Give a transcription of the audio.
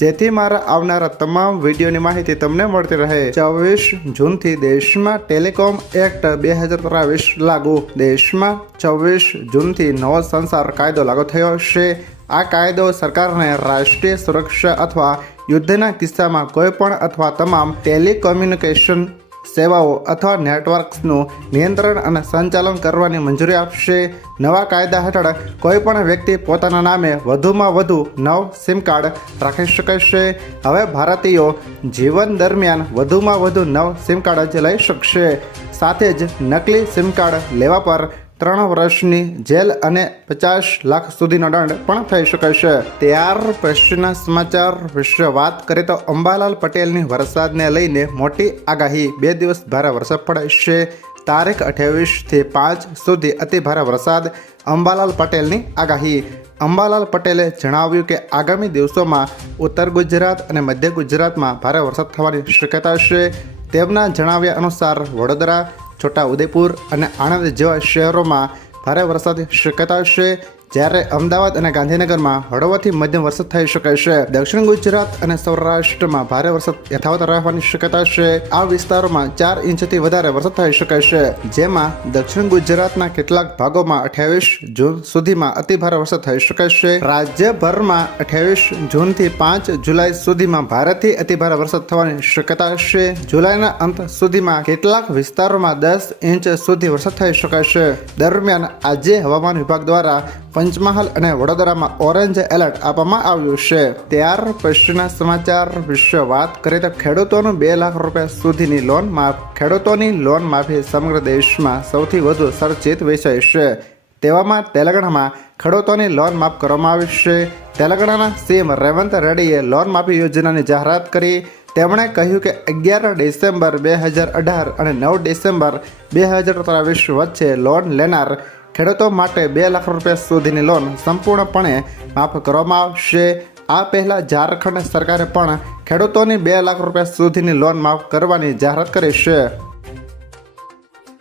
જેથી મારા આવનારા તમામ વિડીયોની માહિતી તમને મળતી રહે. ચોવીસ જૂનથી દેશમાં ટેલિકોમ એક્ટ બે હજાર ત્રેવીસ લાગુ. દેશમાં ચોવીસ જૂનથી નવો સંસાર કાયદો લાગુ થયો છે. આ કાયદો સરકારને રાષ્ટ્રીય સુરક્ષા અથવા યુદ્ધના કિસ્સામાં કોઈપણ અથવા તમામ ટેલિકોમ્યુનિકેશન સેવાઓ અથવા નેટવર્ક્સનું નિયંત્રણ અને સંચાલન કરવાની મંજૂરી આપશે. નવા કાયદા હેઠળ કોઈપણ વ્યક્તિ પોતાના નામે વધુમાં વધુ નવ સિમ કાર્ડ રાખી શકે છે. હવે ભારતીયો જીવન દરમિયાન વધુમાં વધુ નવ સિમ કાર્ડ જ લઈ શકશે. સાથે જ નકલી સિમ કાર્ડ લેવા પર ત્રણ વર્ષની જેલ અને પચાસ લાખ સુધીનો દંડ પણ થઈ શકે છે. ત્યાર પછીના સમાચાર વિશે વાત કરીએ તો અંબાલાલ પટેલની વરસાદને લઈને મોટી આગાહી. બે દિવસ ભારે વરસાદ પડશે. તારીખ અઠ્યાવીસથી પાંચ સુધી અતિ ભારે વરસાદ. અંબાલાલ પટેલની આગાહી. અંબાલાલ પટેલે જણાવ્યું કે આગામી દિવસોમાં ઉત્તર ગુજરાત અને મધ્ય ગુજરાતમાં ભારે વરસાદ થવાની શક્યતા છે. તેમના જણાવ્યા અનુસાર વડોદરા છોટા ઉદેપુર અને આણંદ જેવા શહેરોમાં ભારે વરસાદની શક્યતા છે. જ્યારે અમદાવાદ અને ગાંધીનગરમાં હળવાથી મધ્યમ વરસાદ થઈ શકે છે, દક્ષિણ ગુજરાત અને સૌરાષ્ટ્રમાં ભારે વરસાદ યથાવત રહેવાની શક્યતા છે. આ વિસ્તારોમાં ચાર ઇંચથી વધારે વરસાદ થઈ શકે છે, જેમાં દક્ષિણ ગુજરાતના કેટલાક ભાગોમાં અઠ્યાવીસ જૂન સુધીમાં અતિભારે વરસાદ થઈ શકે છે. રાજ્યભરમાં અઠ્યાવીસ જૂનથી પાંચ જુલાઈ સુધીમાં ભારેથી અતિભારે વરસાદ થવાની શક્યતા છે. જુલાઈના અંત સુધીમાં કેટલાક વિસ્તારોમાં દસ ઇંચ સુધી વરસાદ થઈ શકે છે. દરમિયાન આજે હવામાન વિભાગ દ્વારા પંચમહાલ અને વડોદરામાં ઓરેન્જ એલર્ટ આપવામાં આવ્યું છે. ત્યાર પછીના સમાચાર વિશે વાત કરીએ તો ખેડૂતોનું બે લાખ રૂપિયા સુધીની લોન માફ. ખેડૂતોની લોન માફી સમગ્ર દેશમાં સૌથી વધુ ચર્ચિત વિષય છે. તેવામાં તેલંગાણામાં ખેડૂતોની લોન માફ કરવામાં આવી છે. તેલંગાણાના સીએમ રેવંત રેડ્ડીએ લોન માફી યોજનાની જાહેરાત કરી. તેમણે કહ્યું કે અગિયાર ડિસેમ્બર બે હજાર અઢાર અને નવ ડિસેમ્બર બે હજાર ત્રેવીસ વચ્ચે લોન લેનાર ખેડૂતો માટે બે લાખ રૂપિયા સુધીની લોન સંપૂર્ણપણે માફ કરવામાં આવશે. આ પહેલાં ઝારખંડ સરકારે પણ ખેડૂતોની બે લાખ રૂપિયા સુધીની લોન માફ કરવાની જાહેરાત કરી છે.